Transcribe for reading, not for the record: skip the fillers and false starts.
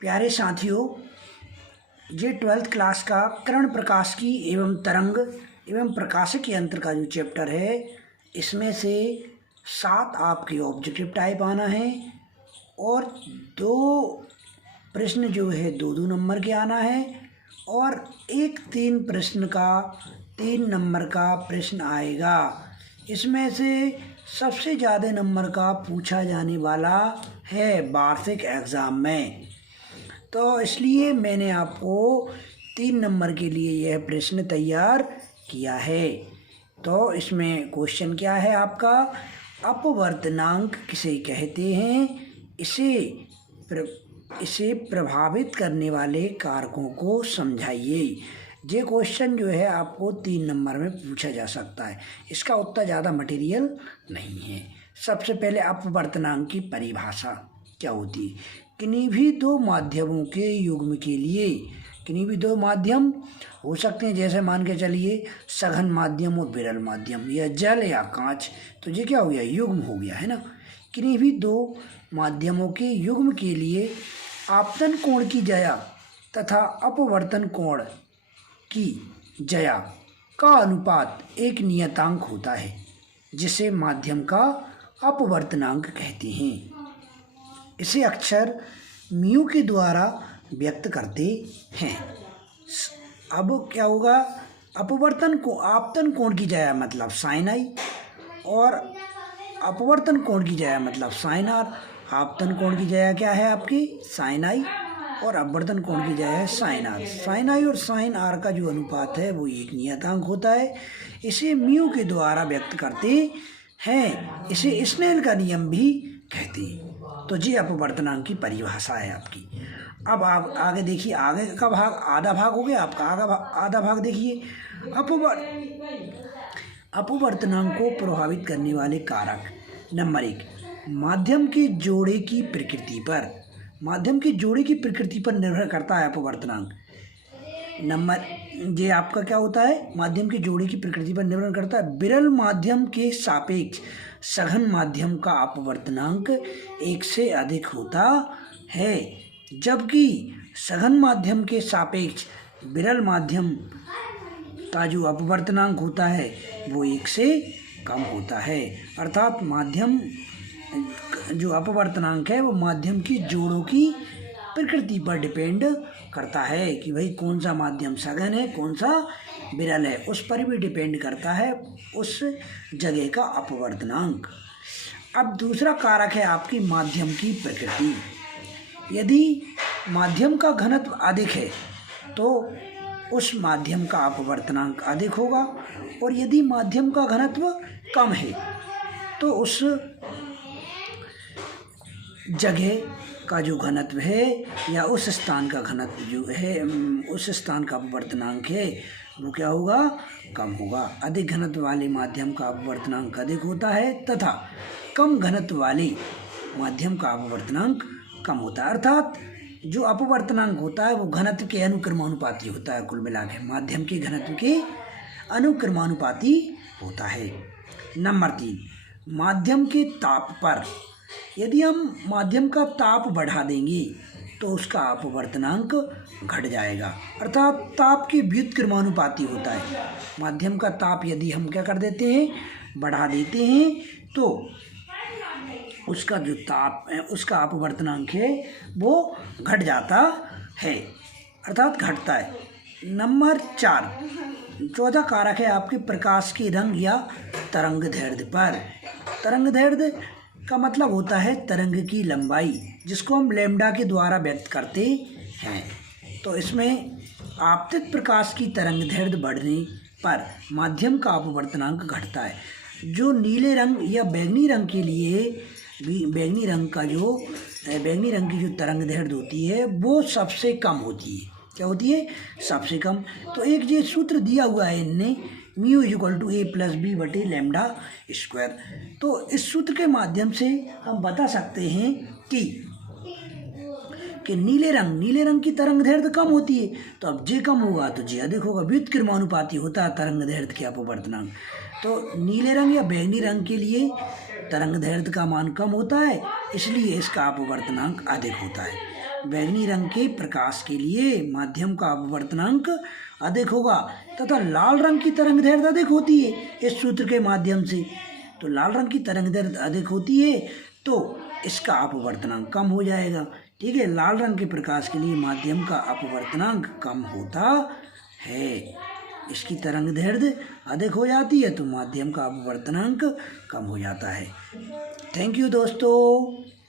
प्यारे साथियों, ये 12th क्लास का कर्ण प्रकाश की एवं तरंग एवं प्रकाशिकी यंत्र का जो चैप्टर है, इसमें से 7 आपके ऑब्जेक्टिव टाइप आना है और 2 प्रश्न जो है 2-2 नंबर के आना है और एक 3 प्रश्न का 3 नंबर का प्रश्न आएगा। इसमें से सबसे ज़्यादा नंबर का पूछा जाने वाला है वार्षिक एग्ज़ाम में, तो इसलिए मैंने आपको 3 नंबर के लिए यह प्रश्न तैयार किया है। तो इसमें क्वेश्चन क्या है आपका, अपवर्तनांक किसे कहते हैं, इसे प्रभावित करने वाले कारकों को समझाइए। ये क्वेश्चन जो है आपको 3 नंबर में पूछा जा सकता है, इसका उतना ज़्यादा मटेरियल नहीं है। सबसे पहले अपवर्तनांक की परिभाषा क्या होती है। किन्हीं भी 2 माध्यमों के युग्म के लिए, किन्हीं भी 2 माध्यम हो सकते हैं, जैसे मान के चलिए सघन माध्यम और विरल माध्यम, या जल या कांच, तो ये क्या हो गया, युग्म हो गया है ना। किन्हीं भी 2 माध्यमों के युग्म के लिए आपतन कोण की ज्या तथा अपवर्तन कोण की ज्या का अनुपात एक नियतांक होता है, जिसे माध्यम का अपवर्तनांक कहते हैं। इसे अक्षर म्यू के द्वारा व्यक्त करते हैं। अब क्या होगा, अपवर्तन को आपतन कोण की ज्या मतलब साइन आई और अपवर्तन कोण की ज्या मतलब साइन आर। आपतन कोण की ज्या क्या है आपकी, साइन आई, और अपवर्तन कोण की ज्या है साइन आर। साइन आई और साइन आर का जो अनुपात है वो एक नियतांक होता है, इसे म्यू के द्वारा व्यक्त करते हैं। इसे स्नेल का नियम भी कहते हैं। तो ये अपवर्तनांक की परिभाषा है आपकी। अब आप आगे देखिए, आगे का भाग आधा भाग हो गया आपका, आधा भाग देखिए। अपवर्तनांक को प्रभावित करने वाले कारक। नंबर 1, माध्यम के जोड़े की प्रकृति पर, माध्यम के जोड़े की प्रकृति पर निर्भर करता है अपवर्तनांक। नंबर ये आपका क्या होता है, माध्यम के जोड़े की प्रकृति पर निर्भर करता है। विरल माध्यम के सापेक्ष सघन माध्यम का अपवर्तनांक 1 से अधिक होता है, जबकि सघन माध्यम के सापेक्ष विरल माध्यम का जो अपवर्तनांक होता है वो 1 से कम होता है। अर्थात माध्यम जो अपवर्तनांक है वो माध्यम की जोड़ों की प्रकृति पर डिपेंड करता है कि भाई कौन सा माध्यम सघन है, कौन सा विरल है, उस पर भी डिपेंड करता है उस जगह का अपवर्तनांक। अब दूसरा कारक है आपकी माध्यम की प्रकृति। यदि माध्यम का घनत्व अधिक है तो उस माध्यम का अपवर्तनांक अधिक होगा, और यदि माध्यम का घनत्व कम है तो उस जगह का जो घनत्व है या उस स्थान का घनत्व जो है, उस स्थान का अपवर्तनांक है वो क्या होगा, कम होगा। अधिक घनत्व वाले माध्यम का अपवर्तनांक अधिक होता है तथा कम घनत्व वाले माध्यम का अपवर्तनांक कम होता है। अर्थात जो अपवर्तनांक होता है वो घनत्व के अनुक्रमानुपाती होता है। कुल मिला के माध्यम के घनत्व के अनुक्रमानुपाती होता है। नंबर 3, माध्यम के ताप पर। यदि हम माध्यम का ताप बढ़ा देंगे तो उसका अपवर्तनांक घट जाएगा। अर्थात ताप के व्युत्क्रमानुपाती होता है। माध्यम का ताप यदि हम क्या कर देते हैं, बढ़ा देते हैं, तो उसका जो ताप है उसका अपवर्तनांक है वो घट जाता है, अर्थात घटता है। नंबर 4, चौथा कारक है आपके प्रकाश के रंग या तरंग दैर्ध्य पर। तरंग दैर्ध्य का मतलब होता है तरंग की लंबाई, जिसको हम लैम्डा के द्वारा व्यक्त करते हैं। तो इसमें आपतित प्रकाश की तरंग दैर्ध्य बढ़ने पर माध्यम का अपवर्तनांक घटता है। जो नीले रंग या बैंगनी रंग के लिए बैंगनी रंग की जो तरंग दैर्ध्य होती है वो सबसे कम होती है। क्या होती है, सबसे कम। तो एक ये सूत्र दिया हुआ है इनने, म्यू = a+b/λ²। तो इस सूत्र के माध्यम से हम बता सकते हैं कि नीले रंग की तरंग दैर्ध्य कम होती है, तो अब जे कम होगा तो जे अधिक होगा। व्युत्क्रमानुपाती होता है तरंग दैर्ध्य के अपवर्तनांक। तो नीले रंग या बैंगनी रंग के लिए तरंग दैर्ध्य का मान कम होता है, इसलिए इसका अपवर्तनांक अधिक होता है। बैंगनी रंग के प्रकाश के लिए माध्यम का अपवर्तनांक अधिक होगा तथा लाल रंग की तरंग दैर्ध्य अधिक होती है इस सूत्र के माध्यम से। तो लाल रंग की तरंग दैर्ध्य अधिक होती है तो इसका अपवर्तनांक कम हो जाएगा। ठीक है, लाल रंग के प्रकाश के लिए माध्यम का अपवर्तनांक कम होता है, इसकी तरंग दैर्ध्य अधिक हो जाती है तो माध्यम का अपवर्तनांक कम हो जाता है। थैंक यू दोस्तों।